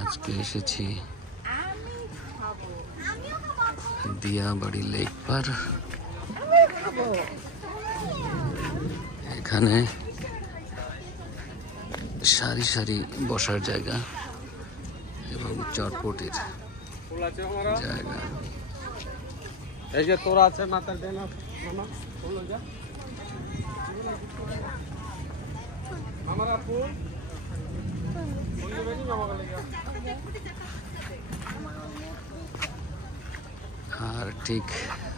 আজকে এসেছি দিয়াবাড়ি লেক পার। এখানে সারি সারি বসার জায়গা এবং চটপটির জায়গা। এই যে তোরা আছে মাথার দেনা মামা বলো যা আমারা ফুল ফুল বেশি মামা বলে যা। আর ঠিক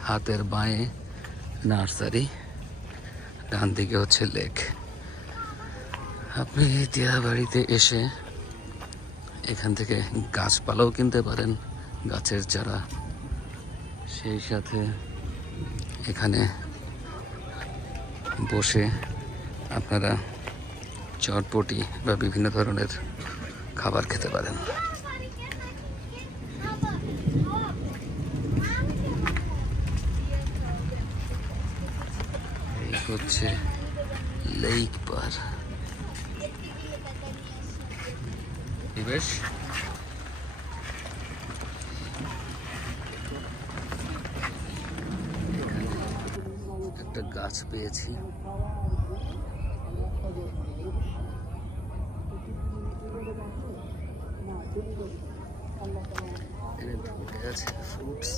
হাতের বাঁয়ে নার্সারি, ডান দিকে হচ্ছে লেক। আপনি দিয়াবাড়িতে এসে এখান থেকে গাছপালাও কিনতে পারেন, গাছের চারা। সেই সাথে এখানে বসে আপনারা চটপটি বা বিভিন্ন ধরনের খাবার খেতে পারেন। এই হচ্ছে লেক পার। বেশ একটা গাছ পেয়েছি, ফুটে আছে ফ্রুটস।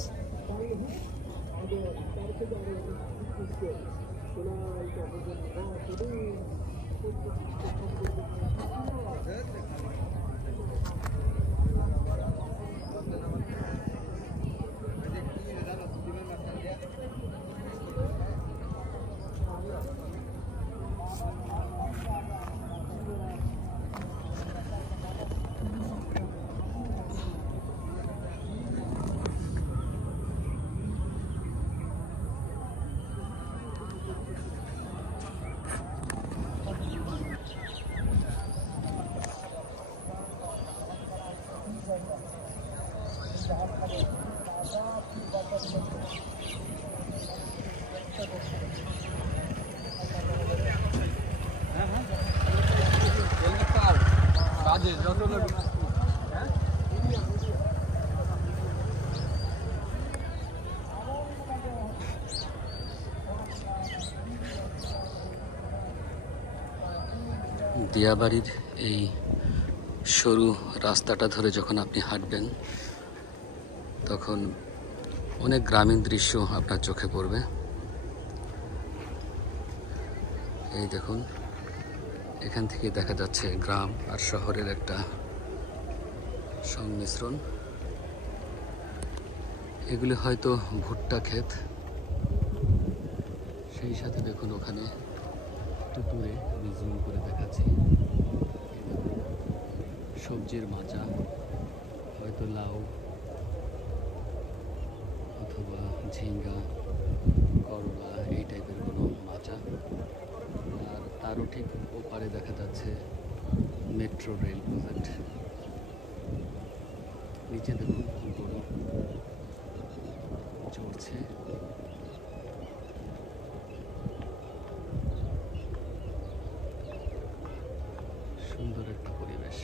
দিয়াবাড়ির এই সরু রাস্তাটা ধরে যখন আপনি হাঁটবেন তখন অনেক গ্রামীণ দৃশ্য আপনার চোখে পড়বে। এই দেখুন, এখান থেকে দেখা যাচ্ছে গ্রাম আর শহরের একটা সংমিশ্রণ। এগুলি হয়তো ভুট্টা ক্ষেত। সেই সাথে দেখুন ওখানে একটু দূরে জুম করে দেখাচ্ছি সবজির মাচা, হয়তো লাউ অথবা ঝিঙ্গা, করলা, এই টাইপের কোনো মাচা। আর তারও ঠিক ওপারে দেখা যাচ্ছে মেট্রো রেল প্রজেক্ট। নিচে দেখুন গরু চড়ছে। সুন্দর একটা পরিবেশ।